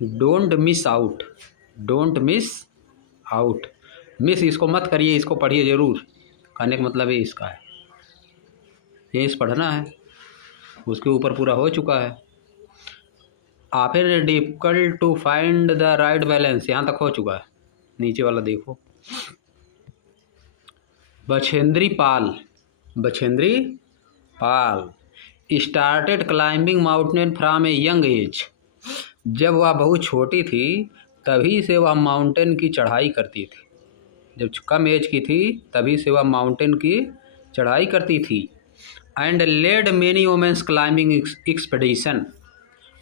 Don't miss out, don't miss out, miss इसको मत करिए, इसको पढ़िए ज़रूर, कहने का मतलब ये इसका है, ये इस पढ़ना है, उसके ऊपर पूरा हो चुका है। After difficult to find the right balance, यहाँ तक हो चुका है, नीचे वाला देखो। Bachendri Pal, Bachendri Pal started climbing mountain from a young age, जब वह बहुत छोटी थी तभी से वह माउंटेन की चढ़ाई करती थी, जब कम एज की थी तभी से वह माउंटेन की चढ़ाई करती थी। And led many women's climbing expedition,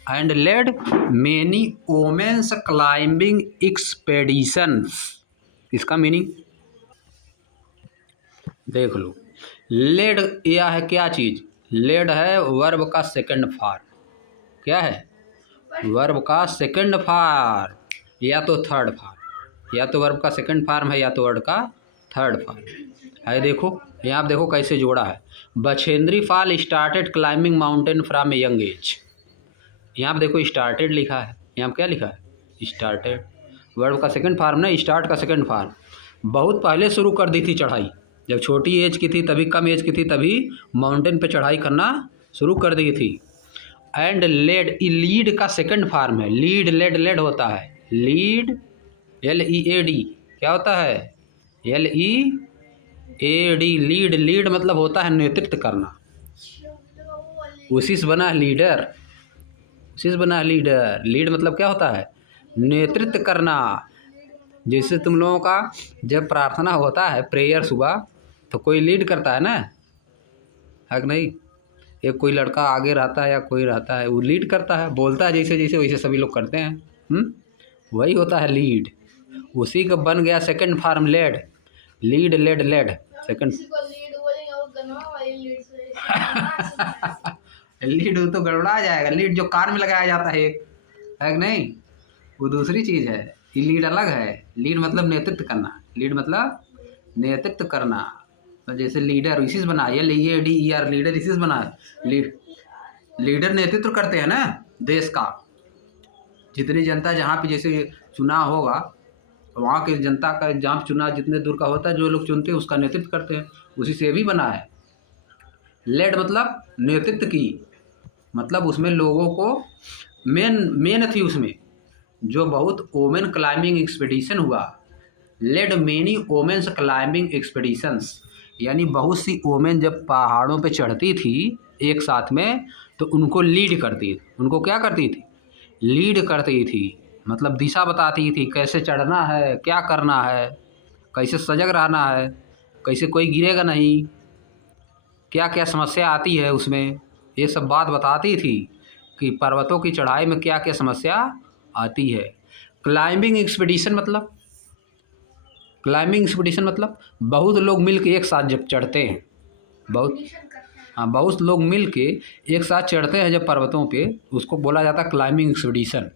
and led many women's climbing expeditions, इसका मीनिंग देख लो। लेड यह है क्या चीज़, लेड है वर्ब का सेकंड फॉर्म, क्या है, वर्ब का सेकंड फॉर्म या तो थर्ड फॉर्म, या तो वर्ब का सेकंड फॉर्म है या तो वर्ड का थर्ड फॉर्म है। देखो यहाँ आप देखो कैसे जोड़ा है। Bachendri Pal started climbing mountain from a young age, यहाँ पे देखो स्टार्टेड लिखा है, यहाँ पे क्या लिखा है, स्टार्टेड, वर्ब का सेकंड फॉर्म ना, स्टार्ट का सेकंड फॉर्म, बहुत पहले शुरू कर दी थी चढ़ाई, जब छोटी एज की थी तभी, कम एज की थी तभी माउंटेन पे चढ़ाई करना शुरू कर दी थी। एंड लेड, लीड का सेकंड फॉर्म है, लीड लेड लेड होता है, लीड LEAD क्या होता है, LEAD लीड, लीड मतलब होता है नेतृत्व करना, उसी से बना लीडर, उसी से बना लीडर, लीड मतलब क्या होता है, नेतृत्व करना। जैसे तुम लोगों का जब प्रार्थना होता है प्रेयर सुबह, तो कोई लीड करता है ना, है कि नहीं, एक कोई लड़का आगे रहता है या कोई रहता है वो लीड करता है, बोलता है जैसे जैसे वैसे सभी लोग करते हैं, वही होता है लीड, उसी का बन गया second form led, lead led led second lead वो तो गड़बड़ा जाएगा, लीड जो कार में लगाया जाता है कि नहीं, वो दूसरी चीज़ है, ये लीड अलग है, लीड मतलब नेतृत्व करना, लीड मतलब नेतृत्व करना, तो जैसे लीडर इसी से बना, LEADER लीडर इसी से बना, लीडर नेतृत्व करते हैं ना देश का, जितनी जनता जहाँ पे जैसे चुनाव होगा वहाँ की जनता का, जहाँ चुनाव जितने दूर का होता है जो लोग चुनते हैं उसका नेतृत्व करते हैं, उसी से भी बना है। लेड मतलब नेतृत्व की, मतलब उसमें लोगों को मेन थी उसमें, जो बहुत ओमेन क्लाइंबिंग एक्सपेडिशन हुआ, led many women's climbing expeditions, यानी बहुत सी ओमेन जब पहाड़ों पे चढ़ती थी एक साथ में तो उनको लीड करती थी, उनको क्या करती थी, लीड करती थी, मतलब दिशा बताती थी, कैसे चढ़ना है, क्या करना है, कैसे सजग रहना है, कैसे कोई गिरेगा नहीं, क्या क्या समस्या आती है उसमें, ये सब बात बताती थी कि पर्वतों की चढ़ाई में क्या क्या समस्या आती है। क्लाइंबिंग एक्सपीडिशन मतलब, क्लाइंबिंग एक्सपीडिशन मतलब बहुत लोग मिल के एक साथ जब चढ़ते हैं, बहुत, हाँ बहुत लोग मिल के एक साथ चढ़ते हैं जब पर्वतों पे, उसको बोला जाता है climbing expedition,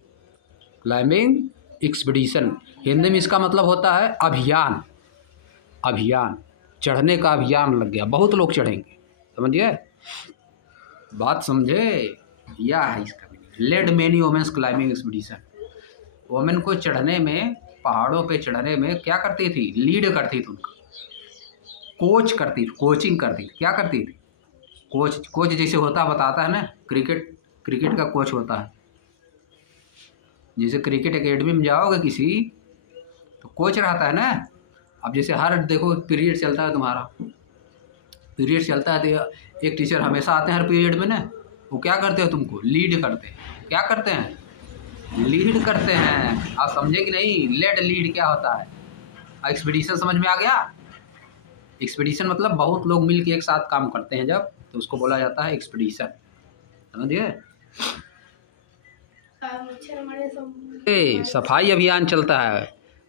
climbing expedition. Hindi में इसका मतलब होता है अभियान, अभियान, चढ़ने का अभियान लग गया, बहुत लोग चढ़ेंगे, समझिए बात, समझे, यह है इसका meaning. Led many women's climbing expedition, women को चढ़ने में, पहाड़ों पे चढ़ने में क्या करती थी, लीड करती थी, उनका कोच करती थी, कोचिंग करती थी, क्या करती थी, कोच, कोच जैसे होता बताता है ना, क्रिकेट, क्रिकेट का कोच होता है, जैसे क्रिकेट एकेडमी में जाओगे किसी तो कोच रहता है ना। अब जैसे हर देखो पीरियड चलता है तुम्हारा, पीरियड चलता है तो एक टीचर हमेशा आते हैं हर पीरियड में ना, वो क्या करते हो, तुमको लीड करते हैं, क्या करते हैं, लीड करते हैं। आप समझे कि नहीं, लेड लीड क्या होता है, एक्सपीडिशन समझ में आ गया। एक्सपीडिशन मतलब बहुत लोग मिल के एक साथ काम करते हैं जब, तो उसको बोला जाता है एक्सपीडिशन, समझिए। सफाई अभियान चलता है,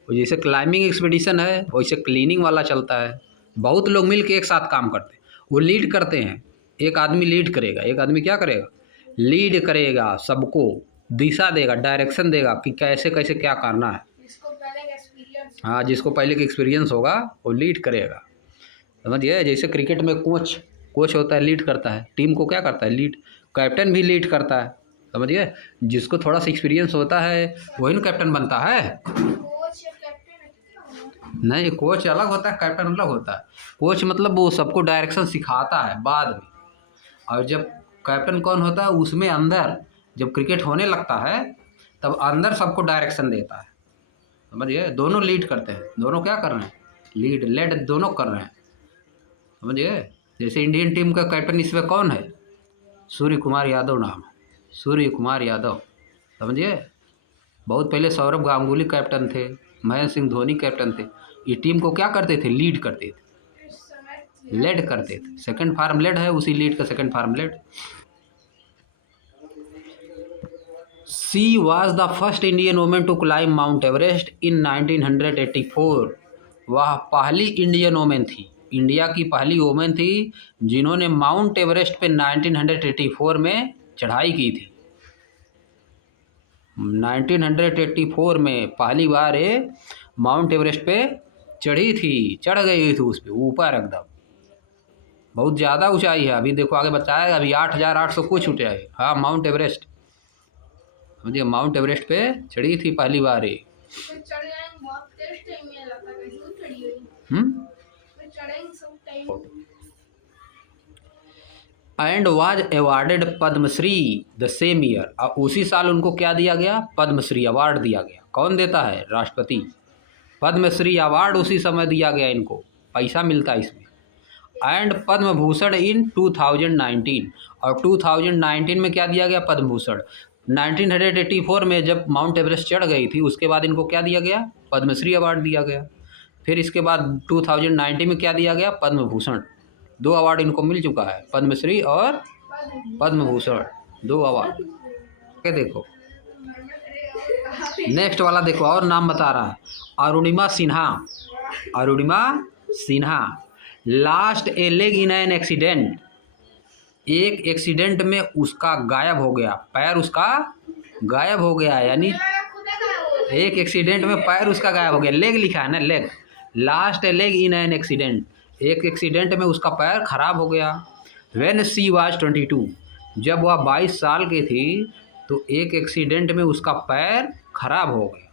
जैसे क्लाइंबिंग एक्सपीडिशन है वैसे क्लीनिंग वाला चलता है, बहुत लोग मिल के एक साथ काम करते हैं, वो लीड करते हैं, एक आदमी लीड करेगा, एक आदमी क्या करेगा, लीड करेगा, सबको दिशा देगा, डायरेक्शन देगा कि कैसे कैसे क्या करना है, हाँ जिसको पहले का एक्सपीरियंस होगा वो लीड करेगा, समझिए। जैसे क्रिकेट में कोच, कोच होता है लीड करता है, टीम को क्या करता है, लीड, कैप्टन भी लीड करता है, समझिए, जिसको थोड़ा सा एक्सपीरियंस होता है वही ना कैप्टन बनता है। नहीं, कोच अलग होता है, कैप्टन अलग होता है। कोच मतलब वो सबको डायरेक्शन सिखाता है बाद में, और जब कैप्टन कौन होता है उसमें अंदर जब क्रिकेट होने लगता है तब अंदर सबको डायरेक्शन देता है। समझिए, दोनों लीड करते हैं, दोनों क्या कर रहे हैं, लीड लेड दोनों कर रहे हैं। समझिए, जैसे इंडियन टीम का कैप्टन इसमें कौन है, सूर्य कुमार यादव नाम है, सूर्य कुमार यादव। समझिए, बहुत पहले सौरभ गांगुली कैप्टन थे, महेंद्र सिंह धोनी कैप्टन थे। ये टीम को क्या करते थे, लीड करते थे, लेड करते थे। सेकंड फार्म लेड है, उसी लीड का second form led. She was the first Indian women to climb Mount Everest in 1984। वह पहली इंडियन वुमेन थी, इंडिया की पहली वुमेन थी जिन्होंने माउंट एवरेस्ट पे 1984 में चढ़ाई की थी। 1984 में पहली बार ये माउंट एवरेस्ट पे चढ़ी थी, चढ़ गई थी उस पर ऊपर एकदम। बहुत ज़्यादा ऊंचाई है, अभी देखो आगे बताएगा, अभी 8,800 कुछ ऊंचाई है। हाँ, माउंट एवरेस्ट, समझिए, माउंट एवरेस्ट पे चढ़ी थी पहली बार ये। And was awarded Padmashri the same year. और उसी साल उनको क्या दिया गया, पद्मश्री अवार्ड दिया गया। कौन देता है, राष्ट्रपति। पद्मश्री अवार्ड उसी समय दिया गया इनको, पैसा मिलता है इसमें। एंड पद्म भूषण इन 2019। और 2019 में क्या दिया गया, पद्म भूषण। 1984 में जब माउंट एवरेस्ट चढ़ गई थी उसके बाद इनको क्या दिया गया, पद्मश्री अवार्ड दिया गया। फिर इसके बाद 2019 में क्या दिया गया, पद्म भूषण। 2 अवार्ड इनको मिल चुका है, पद्मश्री और पद्म भूषण, 2 अवार्ड। क्या देखो नेक्स्ट वाला देखो, और नाम बता रहा है, Arunima Sinha. Arunima Sinha last A leg in an accident. एक एक्सीडेंट में उसका गायब हो गया, पैर उसका गायब हो गया, यानी एक एक्सीडेंट में पैर उसका गायब हो गया। लेग लिखा है ना, leg, last A leg in an accident. एक एक्सीडेंट में उसका पैर खराब हो गया। When she was 22। जब वह 22 साल की थी तो एक एक्सीडेंट में उसका पैर खराब हो गया,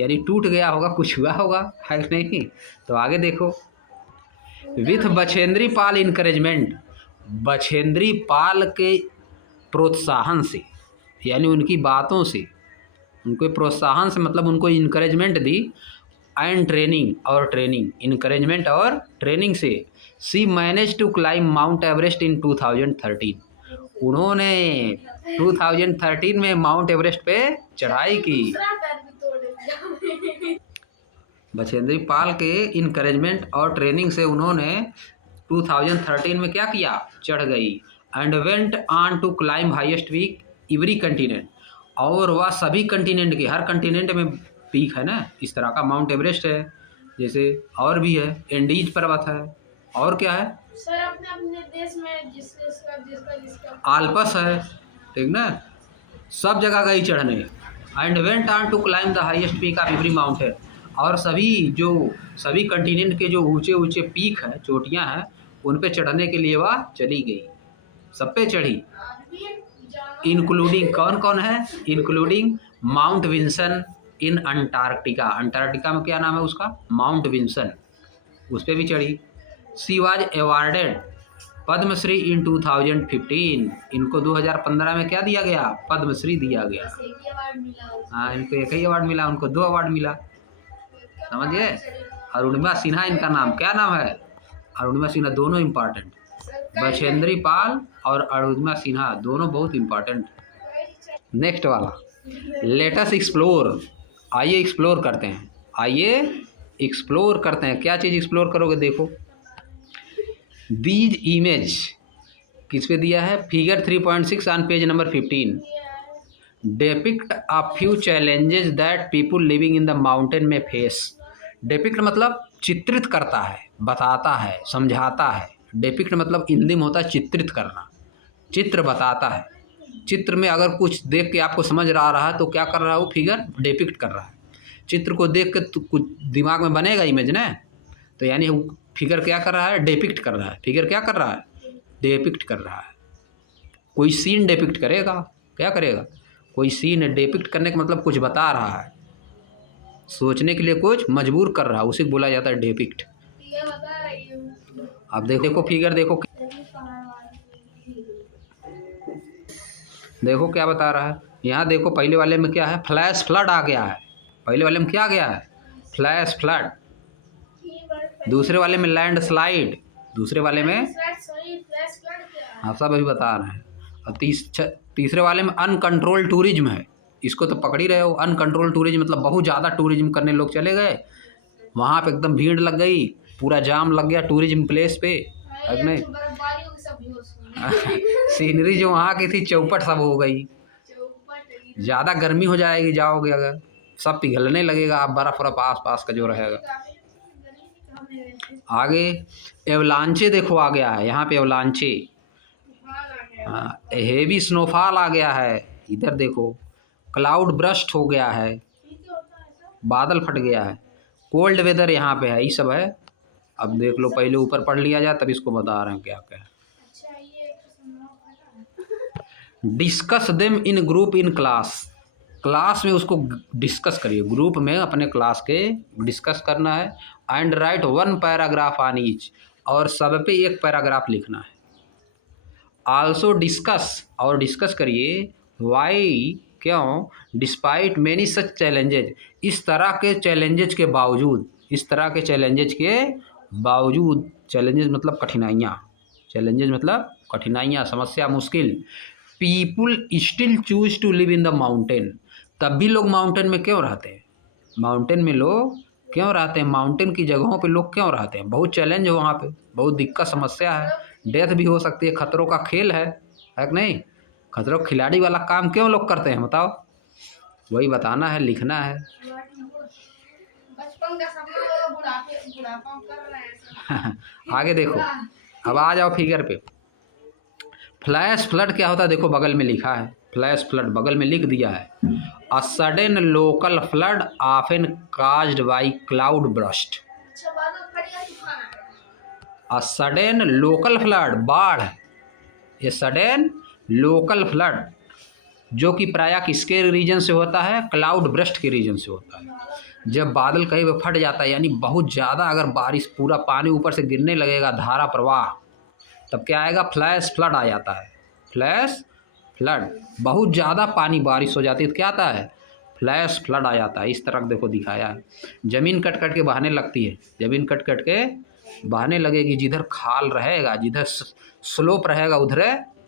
यानी टूट गया होगा, कुछ हुआ होगा, है नहीं। तो आगे देखो, विथ बछेंद्री पाल इनकरेजमेंट। बछेंद्री पाल के प्रोत्साहन से, यानी उनकी बातों से, उनको प्रोत्साहन से मतलब उनको इनकरेजमेंट दी। एंड ट्रेनिंग, और ट्रेनिंग, इनकरेजमेंट और ट्रेनिंग से she manage to climb Mount Everest in 2013। उन्होंने 2013 में माउंट एवरेस्ट पे चढ़ाई की। बछेंद्री पाल के इनकरेजमेंट और ट्रेनिंग से उन्होंने 2013 में क्या किया, चढ़ गई। And went on to climb highest peak every continent. और वह सभी कंटिनेंट के, हर कंटिनेंट में पीक है ना, इस तरह का माउंट एवरेस्ट है, जैसे और भी है, एंडीज पर्वत है, और क्या है सर अपने अपने देश में जिसका आल्पस है, ठीक ना, सब जगह गई चढ़ने। And went on to climb the highest peak of every mountain. और सभी कंटिनेंट के जो ऊंचे ऊंचे पीक हैं, चोटियां हैं, उन पे चढ़ने के लिए वह चली गई, सब पे चढ़ी। इंक्लूडिंग, कौन कौन है, including Mount Vinson in Antarctica. Antarctica में क्या नाम है उसका, माउंट विंसन, उस पर भी चढ़ी। सी वाज अवार्डेड पद्मश्री इन 2015। इनको 2015 में क्या दिया गया, पद्मश्री दिया गया। हाँ, इनको एक ही अवार्ड मिला, उनको 2 अवार्ड मिला, समझिए। अरुणिमा सिन्हा इनका नाम, क्या नाम है, अरुणिमा सिन्हा, दोनों इम्पॉर्टेंट। बछेंद्री पाल और अरुणिमा सिन्हा दोनों बहुत इम्पॉर्टेंट। नेक्स्ट वाला, लेटस एक्सप्लोर। आइए एक्सप्लोर करते हैं, आइए एक्सप्लोर करते हैं। क्या चीज़ एक्सप्लोर करोगे, देखो दीज इमेज किस पे दिया है, figure 3.6 on page number 15। Depict a few challenges that people living in the mountain में फेस। डेपिक्ट मतलब चित्रित करता है, बताता है, समझाता है। डेपिक्ट मतलब हिंदी में होता है चित्रित करना, चित्र बताता है। चित्र में अगर कुछ देख के आपको समझ रहा है तो क्या कर रहा है वो, फिगर डेपिक्ट कर रहा है। चित्र को देख के तो कुछ दिमाग में बनेगा इमेज ना, तो यानी फिगर क्या कर रहा है, डेपिक्ट कर रहा है। फिगर क्या कर रहा है, डेपिक्ट कर रहा है, कोई सीन डेपिक्ट करेगा, क्या करेगा? कोई सीन डिपिक्ट करने का मतलब कुछ बता रहा है, सोचने के लिए कुछ मजबूर कर रहा है, उसी को बोला जाता है डिपिक्ट। ये बता रही हूँ। अब देखो फिगर देखो, देखो क्या बता रहा है यहाँ। देखो पहले वाले में क्या है, फ्लैश फ्लड आ गया है। पहले वाले में क्या आ गया है, फ्लैश फ्लड। दूसरे वाले में लैंड स्लाइड, दूसरे वाले में हाँ सब अभी बता रहे हैं। और तीसरे वाले में अनकंट्रोल टूरिज्म है। इसको तो पकड़ ही रहे हो, अनकंट्रोल टूरिज्म मतलब बहुत ज़्यादा टूरिज्म करने लोग चले गए, वहाँ पे एकदम भीड़ लग गई, पूरा जाम लग गया टूरिज्म प्लेस पे, है नहीं? सीनरी जो वहाँ की थी चौपट सब हो गई। ज़्यादा गर्मी हो जाएगी जाओगे अगर, सब पिघलने लगेगा, आप बर्फ़ वर्फ आस पास का जो रहेगा। आगे एवलांचे देखो आ गया है यहाँ पे, एवलांचे। हाँ, हेवी स्नोफॉल आ गया है। इधर देखो क्लाउड ब्रस्ट हो गया है, बादल फट गया है। कोल्ड वेदर यहाँ पे है, ये सब है। अब देख लो, पहले ऊपर पढ़ लिया जाए तब इसको बता रहे हैं क्या क्या है। Discuss them in group in class, class में उसको डिस्कस करिए, ग्रुप में अपने क्लास के डिस्कस करना है। And right 1 paragraph on each, और सब पे 1 पैराग्राफ लिखना है। आल्सो डिस्कस, और डिस्कस करिए वाई, क्यों, डिस्पाइट मेनी सच चैलेंजेज, इस तरह के चैलेंजेज के बावजूद, इस तरह के चैलेंजेज के बावजूद, चैलेंजेज मतलब कठिनाइयाँ, चैलेंजेज मतलब कठिनाइयाँ, समस्या, मुश्किल। People still choose to live in the mountain, तब भी लोग माउंटेन में क्यों रहते हैं, माउंटेन में लोग क्यों रहते हैं, माउंटेन की जगहों पे लोग क्यों रहते हैं? बहुत चैलेंज है वहाँ पे, बहुत दिक्कत समस्या है, डेथ भी हो सकती है, खतरों का खेल है कि नहीं? खतरों खिलाड़ी वाला काम क्यों लोग करते हैं बताओ? वही बताना है, लिखना है। बचपन का सपना बुढ़ापा कर रहे हैं। आगे देखो, अब आ जाओ फिगर पे। फ्लैश फ्लड क्या होता है देखो, बगल में लिखा है फ्लैश फ्लड, बगल में लिख दिया है, a sudden local flood often caused by cloud burst. A sudden local flood, बाढ़, ये सडन लोकल फ्लड जो कि प्रायः किसके रीजन से होता है, क्लाउड ब्रस्ट के रीजन से होता है। जब बादल कहीं पे फट जाता है, यानी बहुत ज़्यादा अगर बारिश, पूरा पानी ऊपर से गिरने लगेगा, धारा प्रवाह, तब क्या आएगा, फ्लैश फ्लड आ जाता है। फ्लैश फ्लड, बहुत ज़्यादा पानी बारिश हो जाती है तो क्या आता है, फ्लैश फ्लड आ जाता है। इस तरह देखो दिखाया है, ज़मीन कट कट के बहने लगती है, ज़मीन कट कट के बहने लगेगी, जिधर खाल रहेगा, जिधर स्लोप रहेगा उधर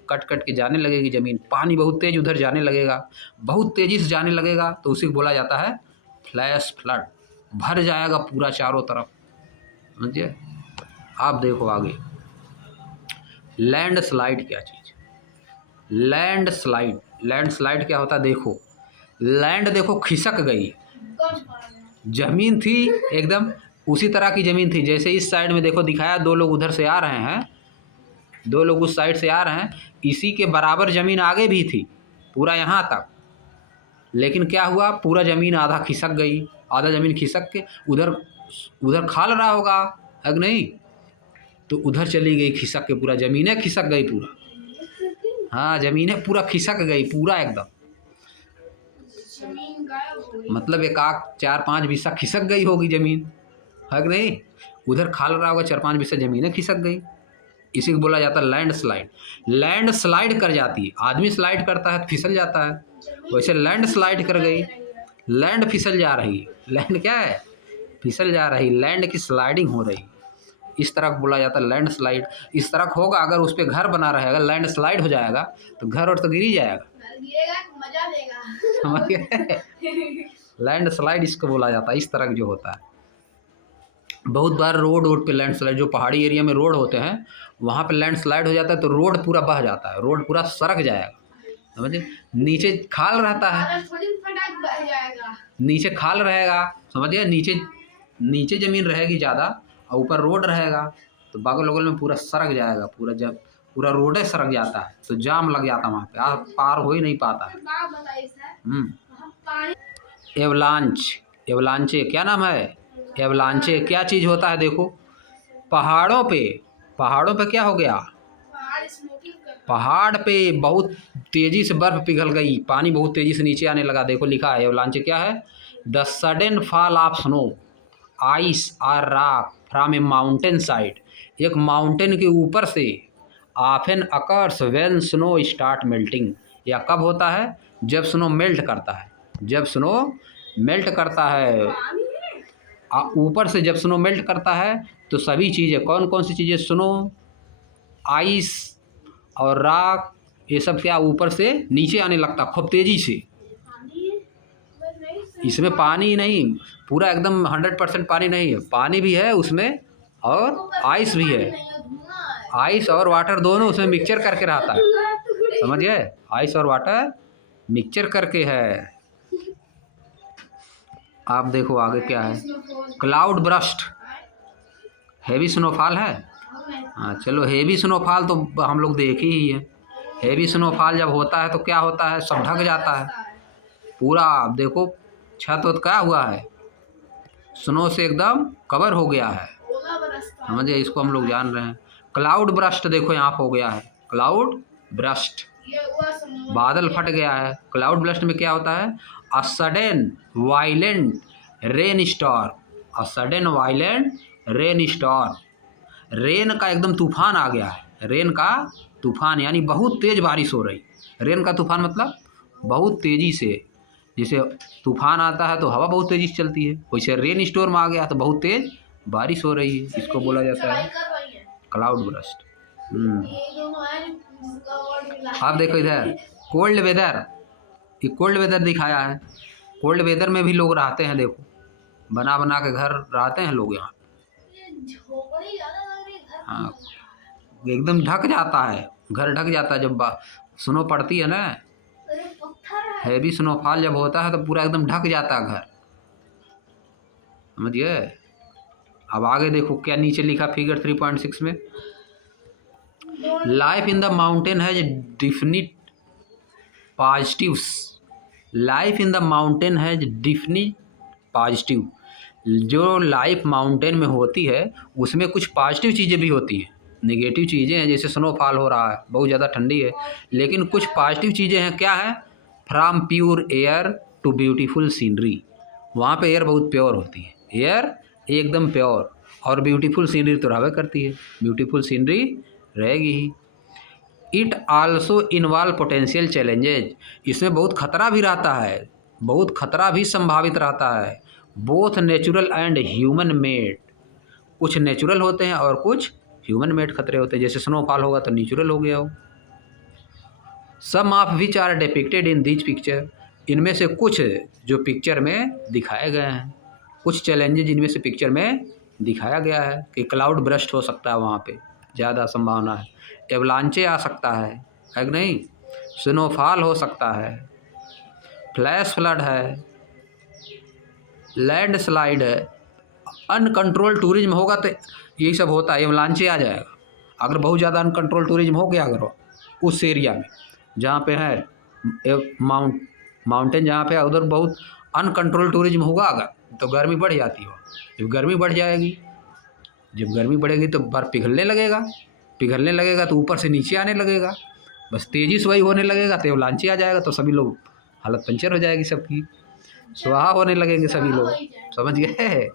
कट कट के जाने लगेगी ज़मीन, पानी बहुत तेज़ उधर जाने लगेगा, बहुत तेज़ी से जाने लगेगा, तो उसी को बोला जाता है फ्लैश फ्लड, भर जाएगा पूरा चारों तरफ, समझिए। आप देखो आगे, लैंड स्लाइड क्या चीज़, लैंड स्लाइड, लैंड स्लाइड क्या होता है देखो, लैंड देखो खिसक गई, ज़मीन थी एकदम उसी तरह की ज़मीन थी, जैसे इस साइड में देखो दिखाया, 2 लोग उधर से आ रहे हैं, 2 लोग उस साइड से आ रहे हैं, इसी के बराबर ज़मीन आगे भी थी पूरा यहाँ तक, लेकिन क्या हुआ, पूरा ज़मीन आधा खिसक गई, आधा ज़मीन खिसक के उधर उधर खाल रहा होगा, है कि नहीं, तो उधर चली गई खिसक के, पूरा ज़मीनें खिसक गई पूरा, हाँ ज़मीनें पूरा खिसक गई पूरा एकदम, मतलब 4-5 बिस्सा खिसक गई होगी ज़मीन, है कि नहीं, उधर खाल रहा होगा, 4-5 बिस्सा ज़मीनें खिसक गई, इसी को बोला जाता है लैंड स्लाइड। लैंड स्लाइड कर जाती है, आदमी स्लाइड करता है फिसल जाता है, वैसे लैंड स्लाइड कर गई, लैंड फिसल जा रही है, लैंड क्या है, फिसल जा रही, लैंड की स्लाइडिंग हो रही, इस तरह बोला जाता है लैंड स्लाइड। इस तरह होगा, अगर उस पर घर बना रहेगा, लैंड स्लाइड हो जाएगा तो घर और तो गिर ही जाएगा, मजा देगा, समझ गए? लैंड स्लाइड इसको बोला जाता है, इस तरह जो होता है। बहुत बार रोड पे लैंड स्लाइड, जो पहाड़ी एरिया में रोड होते हैं वहाँ पे लैंड स्लाइड हो जाता है तो रोड पूरा बह जाता है, रोड पूरा सरक जाएगा, समझे, नीचे खाल रहता है, नीचे खाल रहेगा, समझिए, नीचे ज़मीन रहेगी ज़्यादा और ऊपर रोड रहेगा, तो बगल बगल में पूरा सरक जाएगा, पूरा जब पूरा रोडे सरक जाता है तो जाम लग जाता है वहाँ पे, आप पार हो ही नहीं पाता है। एवलांच, एवलांचे क्या नाम है, एवलांचे क्या चीज़ होता है देखो, पहाड़ों पे क्या हो गया, पहाड़ पे बहुत तेजी से बर्फ पिघल गई, पानी बहुत तेजी से नीचे आने लगा। देखो लिखा है एवलांच क्या है, the sudden fall of snow ice और rock from a mountain side. एक माउंटेन के ऊपर से often occurs when snow start melting. या कब होता है, जब स्नो मेल्ट करता है, जब स्नो मेल्ट करता है ऊपर से, जब स्नो मेल्ट करता है तो सभी चीज़ें, कौन कौन सी चीज़ें, स्नो, आइस और रॉक, ये सब क्या ऊपर से नीचे आने लगता खूब तेज़ी से। इसमें पानी नहीं, पूरा एकदम 100% पानी नहीं है, पानी भी है उसमें और आइस भी है। आइस और वाटर दोनों उसमें मिक्सचर करके रहता है, समझ गए, आइस और वाटर मिक्सचर करके है। आप देखो आगे क्या है, क्लाउड ब्रस्ट, हैवी स्नोफॉल है। हाँ चलो, हैवी स्नोफॉल तो हम लोग देखे ही है। हैवी स्नोफॉल जब होता है तो क्या होता है, सब ढक जाता है पूरा। देखो छत वत क्या हुआ है, स्नो से एकदम कवर हो गया है, समझिए, इसको हम लोग जान रहे हैं। क्लाउड ब्रस्ट देखो यहाँ पर हो गया है, क्लाउड ब्रस्ट, बादल फट गया है। क्लाउड ब्रस्ट में क्या होता है, a sudden violent rain storm, a sudden violent rain storm, rain का एकदम तूफान आ गया है, रेन का तूफान यानी बहुत तेज़ बारिश हो रही। रेन का तूफान मतलब बहुत तेज़ी से, जैसे तूफान आता है तो हवा बहुत तेज़ी से चलती है, वैसे रेन स्टॉर्म आ गया तो बहुत तेज़ बारिश हो रही है, इसको बोला जाता है क्लाउड ब्रस्ट। आप देखो इधर कोल्ड वेदर, ये कोल्ड वेदर दिखाया है। कोल्ड वेदर में भी लोग रहते हैं, देखो बना बना के घर रहते हैं लोग यहाँ। हाँ एकदम ढक जाता है, घर ढक जाता है जब स्नो पड़ती है ना, हैवी स्नोफॉल जब होता है तो पूरा एकदम ढक जाता है घर, समझिए। अब आगे देखो क्या नीचे लिखा फिगर 3.6 में, life in the mountain has definite positives, life in the mountain has definite positive. जो लाइफ माउंटेन में होती है उसमें कुछ पॉजिटिव चीज़ें भी होती हैं, नेगेटिव चीज़ें हैं, जैसे स्नोफॉल हो रहा है, बहुत ज़्यादा ठंडी है, लेकिन कुछ पॉजिटिव चीज़ें हैं। क्या है, from pure air to beautiful scenery, वहाँ पे एयर बहुत प्योर होती है, एयर एकदम प्योर, और ब्यूटीफुल सीनरी तो रहबे करती है, ब्यूटीफुल सीनरी रहेगी ही। It also involve potential challenges, इसमें बहुत खतरा भी रहता है, बहुत खतरा भी संभावित रहता है, both natural and human made, कुछ नेचुरल होते हैं और कुछ ह्यूमन मेड खतरे होते हैं, जैसे स्नोफॉल होगा तो नेचुरल हो गया हो। Some of which are depicted in this picture, इनमें से कुछ जो पिक्चर में दिखाए गए हैं, कुछ चैलेंजेज इनमें से पिक्चर में दिखाया गया है कि क्लाउड ब्रस्ट हो सकता है, वहाँ पे ज़्यादा संभावना है, एवलांचे आ सकता है कि नहीं, स्नोफॉल हो सकता है, फ्लैश फ्लड है, लैंड स्लाइड है, अनकंट्रोल टूरिज्म होगा तो यही सब होता है, एवलांचे आ जाएगा। अगर बहुत ज़्यादा अनकंट्रोल टूरिज्म हो गया अगर उस एरिया में जहाँ पे है माउंटेन जहाँ पे है, उधर बहुत अनकंट्रोल टूरिज्म होगा अगर, तो गर्मी बढ़ जाती हो, जब गर्मी बढ़ जाएगी, जब गर्मी बढ़ेगी तो बर्फ़ पिघलने लगेगा, पिघलने लगेगा तो ऊपर से नीचे आने लगेगा, बस तेज़ी से वही होने लगेगा तो एवलांचे आ जाएगा, तो सभी लोग हालत पंचर हो जाएगी सबकी, स्वाहा होने लगेंगे सभी लोग, समझ गए।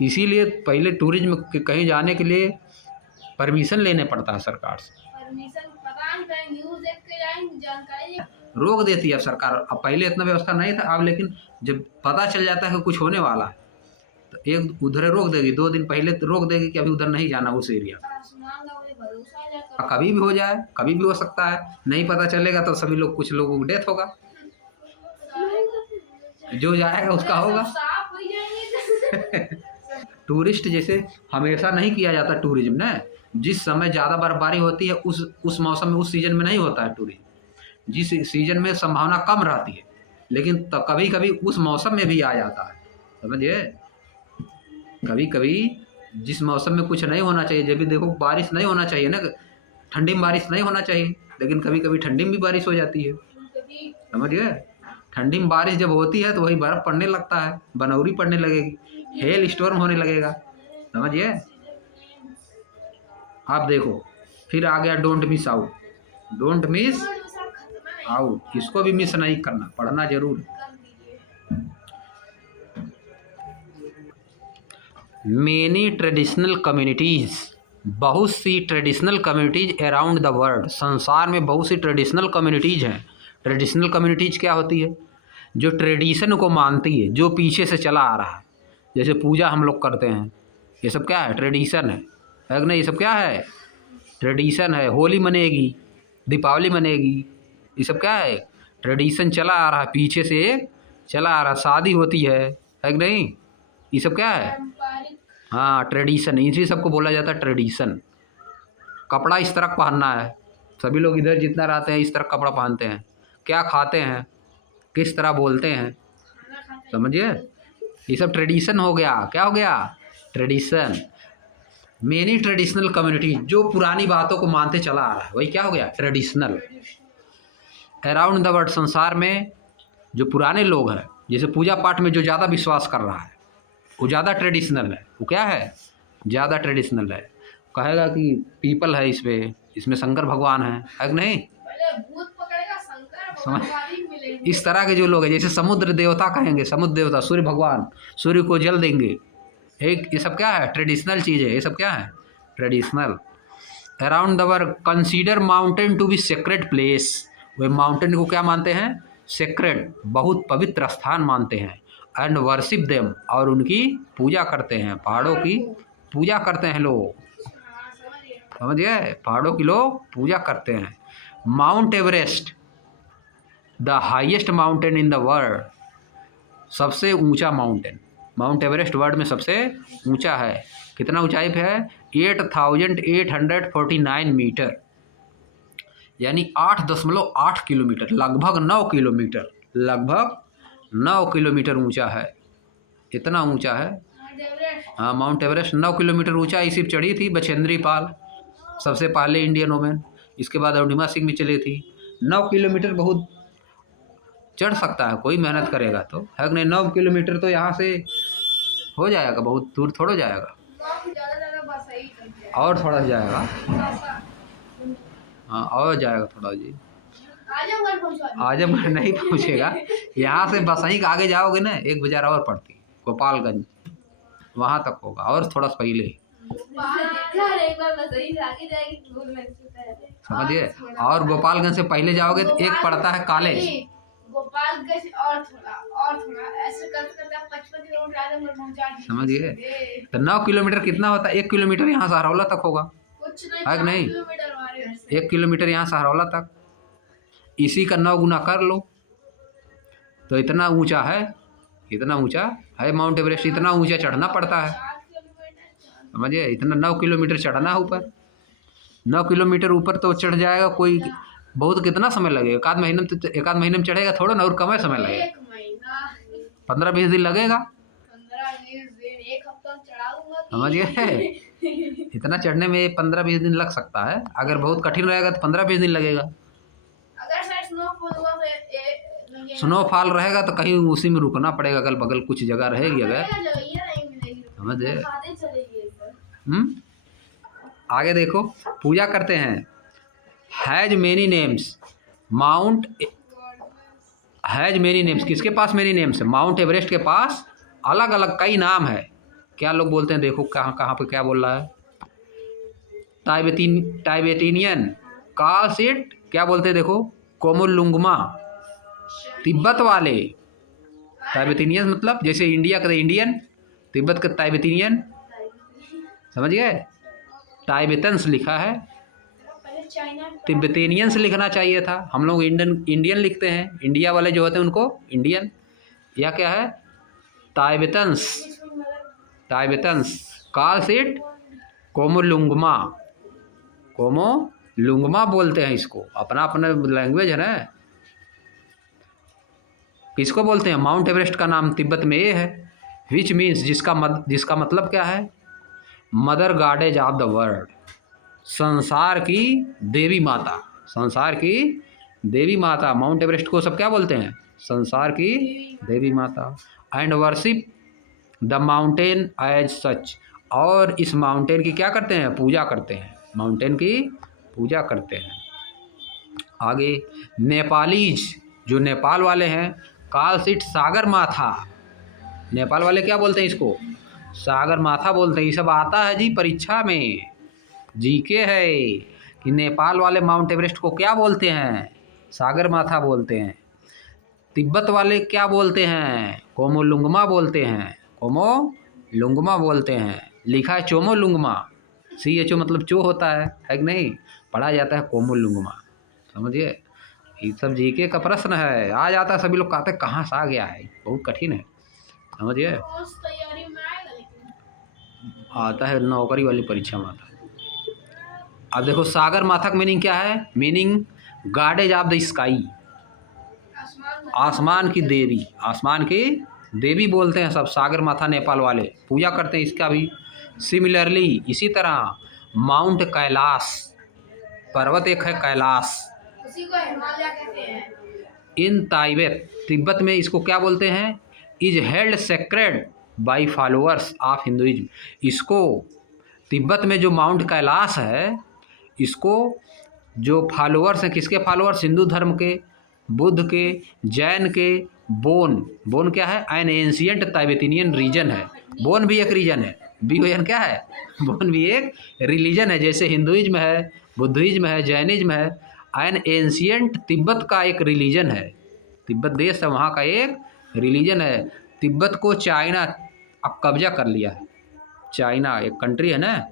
इसीलिए पहले टूरिज्म कहीं जाने के लिए परमिशन लेने पड़ता है सरकार से, रोक देती है सरकार। अब पहले इतना व्यवस्था नहीं था, अब लेकिन जब पता चल जाता है कि कुछ होने वाला है तो एक उधर रोक देगी, 2 दिन पहले तो रोक देगी कि अभी उधर नहीं जाना उस एरिया। कभी भी हो जाए, कभी भी हो सकता है, नहीं पता चलेगा तो सभी लोग, कुछ लोगों की डेथ होगा, जो जाएगा उसका होगा। टूरिस्ट जैसे हमेशा नहीं किया जाता टूरिज्म ना, जिस समय ज़्यादा बर्फबारी होती है उस मौसम में, उस सीजन में नहीं होता है टूरिज्म, जिस सीजन में संभावना कम रहती है, लेकिन तब कभी कभी उस मौसम में भी आ जाता है, समझिए। कभी कभी जिस मौसम में कुछ नहीं होना चाहिए, जब भी देखो बारिश नहीं होना चाहिए ना, ठंडी में बारिश नहीं होना चाहिए, लेकिन कभी कभी ठंडी में भी बारिश हो जाती है, समझिए। ठंडी में बारिश जब होती है तो वही बर्फ़ पड़ने लगता है, बनौरी पड़ने लगेगी, हेल स्टॉर्म होने लगेगा, समझिए। आप देखो फिर आ गया don't miss out, don't miss out, इसको भी मिस नहीं करना, पढ़ना जरूर। मेनी ट्रेडिशनल कम्युनिटीज़, बहुत सी traditional communities around the world, संसार में बहुत सी ट्रेडिशनल कम्युनिटीज़ हैं। ट्रेडिशनल कम्युनिटीज़ क्या होती है? जो ट्रेडिशन को मानती है, जो पीछे से चला आ रहा है। जैसे पूजा हम लोग करते हैं, ये सब क्या है? ट्रेडिशन है कि नहीं? ये सब क्या है? ट्रेडिशन है। होली मनेगी, दीपावली मनेगी, ये सब क्या है? ट्रेडिशन चला आ रहा है, पीछे से चला आ रहा। शादी होती है कि नहीं? ये सब क्या है? हाँ, ट्रेडिशन, इसी सबको बोला जाता है ट्रेडिशन। कपड़ा इस तरह पहनना है, सभी लोग इधर जितना रहते हैं इस तरह कपड़ा पहनते हैं। क्या खाते हैं, किस तरह बोलते हैं, समझिए, ये सब ट्रेडिशन हो गया। क्या हो गया? ट्रेडिशन। मेनी ट्रेडिशनल कम्युनिटी, जो पुरानी बातों को मानते चला आ रहा है, वही क्या हो गया? ट्रेडिशनल। अराउंड द वर्ल्ड, संसार में जो पुराने लोग हैं, जैसे पूजा पाठ में जो ज़्यादा विश्वास कर रहा है वो ज़्यादा ट्रेडिशनल है। वो क्या है? ज़्यादा ट्रेडिशनल है। कहेगा कि पीपल है, इसमें शंकर भगवान है कि नहीं? भूत पकड़ेगा शंकर समझ, भगवान ही मिलेंगे। इस तरह के जो लोग हैं, जैसे समुद्र देवता कहेंगे, समुद्र देवता, सूर्य भगवान, सूर्य को जल देंगे। एक ये सब क्या है? ट्रेडिशनल चीज़ है। ये सब क्या है? Traditional. Around the world consider mountain to be sacred place, वे माउंटेन को क्या मानते हैं? सेक्रेड, बहुत पवित्र स्थान मानते हैं। एंड वर्शिप देम, और उनकी पूजा करते हैं। पहाड़ों की पूजा करते हैं लोग, समझ गए? पहाड़ों की लोग पूजा करते हैं। Mount Everest, the highest mountain in the world, सबसे ऊंचा माउंटेन। माउंट एवरेस्ट वर्ल्ड में सबसे ऊंचा है। कितना ऊंचाई पे है? 8,849 मीटर, यानी 8.8 किलोमीटर, लगभग 9 किलोमीटर, लगभग 9 किलोमीटर ऊंचा है। इतना ऊंचा है। हाँ, माउंट एवरेस्ट 9 किलोमीटर ऊंचा। इसी पे चढ़ी थी बछेंद्री पाल, सबसे पहले इंडियन वुमेन। इसके बाद अरुणिमा सिंह भी चली थी। 9 किलोमीटर बहुत चढ़ सकता है कोई, मेहनत करेगा तो, है कि नहीं? 9 किलोमीटर तो यहाँ से हो जाएगा, बहुत दूर थोड़ा जाएगा, और थोड़ा जाएगा। हाँ, और जाएगा थोड़ा जी। आजमगढ़ नहीं पहुँचेगा, यहाँ से बसही के आगे जाओगे ना, 1 बाजार और पड़ती, गोपालगंज, वहाँ तक होगा, और थोड़ा पहले, समझिए। और गोपालगंज से पहले जाओगे तो एक पड़ता है कॉलेज, गोपालगंज, और थोड़ा ऐसे करते 55 किलोमीटर आजमगढ़ पहुंचा दिए, समझिए। तो 9 किलोमीटर कितना होता है? 1 किलोमीटर यहाँ सहरौला तक होगा, कुछ है कि नहीं? किलोमीटर हमारे घर से 1 किलोमीटर यहाँ सहरौला तक, इसी का 9 गुना कर लो, तो इतना ऊंचा है, इतना ऊंचा है माउंट एवरेस्ट। इतना ऊंचा चढ़ना पड़ता है, 4 किलोमीटर। समझिए। इतना 9 किलोमीटर चढ़ना है ऊपर। 9 किलोमीटर ऊपर तो चढ़ जाएगा कोई, बहुत कितना समय लगेगा? एक आध महीने में चढ़ेगा थोड़ा ना, और कम समय लगेगा, 1 महीना, 15-20 दिन लगेगा, 15-20 दिन, 1 हफ्ता चढ़ाऊंगा, समझ गए? इतना चढ़ने में 15-20 दिन लग सकता है। अगर बहुत कठिन रहेगा तो 15-20 दिन लगेगा। अगर सर स्नोफॉल हुआ तो स्नोफॉल रहेगा तो कहीं उसी में रुकना पड़ेगा, अगल बगल कुछ जगह रहेगी अगर, समझे? आगे देखो, पूजा करते हैं। Has many names, mount has many names, किसके पास मेनी नेम्स है? माउंट एवरेस्ट के पास अलग अलग कई नाम है। क्या लोग बोलते हैं? देखो कहाँ कहाँ पे क्या बोल रहा है। टाइबेटिनियन कॉल्स इट, क्या बोलते हैं देखो? कोमोलुंगमा, तिब्बत वाले। टाइबेटिनियन मतलब जैसे इंडिया का इंडियन, तिब्बत का टाइबेटिनियन, समझ गए? टाइबेटन्स लिखा है, तिब्बतेनियंस लिखना चाहिए था। हम लोग इंडियन लिखते हैं, इंडिया वाले जो होते हैं उनको इंडियन। यह क्या है? टाइबेटन्स, टाइबेटन्स कॉल्स इट कोमोलुंगमा, कोमोलुंगमा बोलते हैं इसको। अपना अपना लैंग्वेज है ना। किसको बोलते हैं? माउंट एवरेस्ट का नाम तिब्बत में ये है, विच मीन्स, जिसका मतलब क्या है? Mother goddess of the world, संसार की देवी माता, संसार की देवी माता। माउंट एवरेस्ट को सब क्या बोलते हैं? संसार की देवी माता। And worship the mountain as such, और इस माउंटेन की क्या करते हैं? पूजा करते हैं, माउंटेन की पूजा करते हैं। आगे नेपालीज, जो नेपाल वाले हैं, कॉल्स इट सागर माथा। नेपाल वाले क्या बोलते हैं इसको? सागर माथा बोलते हैं। ये सब आता है जी परीक्षा में, जीके है कि नेपाल वाले माउंट एवरेस्ट को क्या बोलते हैं? सागर माथा बोलते हैं। तिब्बत वाले क्या बोलते हैं? कोमोलुंगमा बोलते हैं। कोमोलुंगमा बोलते हैं। लिखा है चोमोलुंगमा, CHO मतलब चो होता है कि नहीं? पढ़ा जाता है कोमोलुंगमा, समझिए। ये सब जीके का प्रश्न है, आ जाता है। सभी लोग कहते हैं कहाँ से आ गया है, बहुत कठिन है, समझिए। उस तैयारी में आएगा लेकिन आता है नौकरी वाली परीक्षा में आता है। अब देखो सागर माथा का मीनिंग क्या है? Meaning goddess of the sky, आसमान की देवी। आसमान की देवी बोलते हैं सब सागर माथा नेपाल वाले, पूजा करते हैं इसका भी। सिमिलरली इसी तरह माउंट कैलाश, पर्वत एक है कैलाश, उसी को हिमालय कहते हैं। इन तिब्बत, तिब्बत में इसको क्या बोलते हैं? Is held sacred by followers of Hinduism. इसको तिब्बत में जो माउंट कैलाश है, इसको जो फॉलोअर्स हैं, किसके फॉलोअर्स? हिंदू धर्म के, बुद्ध के, जैन के। बोन क्या है? एन एंशियंट तिब्बतियन रीजन है। बोन भी एक रीजन है। BON क्या है? बोन भी एक रिलीजन है। जैसे हिंदुइज्म है, बुद्धिज्म है, जैनिज्म है। एन एंशियंट तिब्बत का एक रिलीजन है। तिब्बत देश है, वहाँ का एक रिलीजन है। तिब्बत को चाइना अब कब्जा कर लिया है। चाइना एक कंट्री है ना,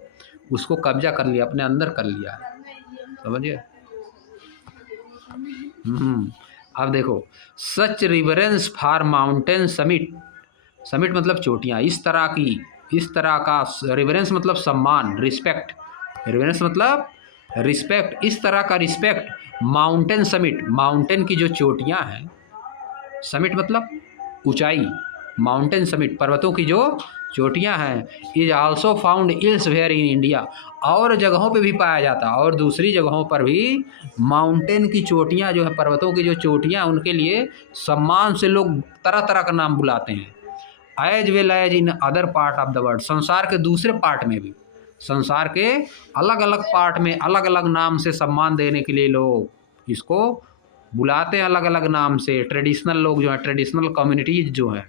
उसको कब्जा कर लिया, अपने अंदर कर लिया है, समझिए। अब देखो such reverence for mountain summit. Summit मतलब चोटियाँ। इस तरह का रिवरेंस मतलब सम्मान, रिस्पेक्ट। रिवरेंस मतलब रिस्पेक्ट, इस तरह का रिस्पेक्ट माउंटेन समिट, माउंटेन की जो चोटियाँ हैं। समिट मतलब ऊंचाई, माउंटेन समिट पर्वतों की जो चोटियाँ हैं। Is also found elsewhere in India, और जगहों पे भी पाया जाता है, और दूसरी जगहों पर भी माउंटेन की चोटियाँ जो है, पर्वतों की जो चोटियाँ, उनके लिए सम्मान से लोग तरह तरह का नाम बुलाते हैं। As well as in other part of the world, संसार के दूसरे पार्ट में भी, संसार के अलग अलग पार्ट में अलग अलग नाम से सम्मान देने के लिए लोग इसको बुलाते हैं, अलग अलग नाम से। ट्रेडिशनल लोग जो हैं, ट्रेडिशनल कम्युनिटीज़ जो हैं।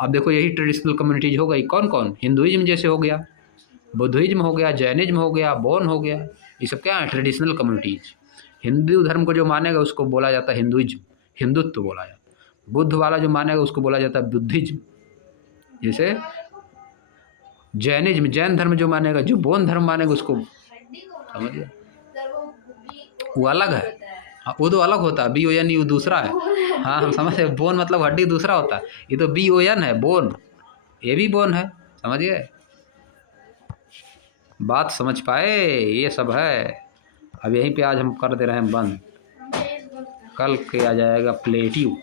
अब देखो यही ट्रेडिशनल कम्युनिटीज़ हो गई कौन कौन? हिंदुइज्म जैसे हो गया, बुद्धिज्म हो गया, जैनिज्म हो गया, बौन हो गया। ये सब क्या है? Traditional communities. हिंदू धर्म को जो मानेगा उसको बोला जाता है हिंदुइज्म, हिंदुत्व बोला जाता है। बुद्ध वाला जो मानेगा उसको बोला जाता है बुद्धिज्म। जैसे जैनिज्म, जैन धर्म जो मानेगा, जो बौन धर्म मानेगा उसको, समझिए, वो अलग है। हाँ, वो तो अलग होता है। BON वो दूसरा है। हाँ, हम समझते हैं। बोन मतलब हड्डी दूसरा होता है, ये तो BON है, बोन। ये भी बोन है, समझिए। बात समझ पाए? ये सब है। अब यहीं पे आज हम कर दे रहे हैं बंद। कल के आ जाएगा प्लेटिव।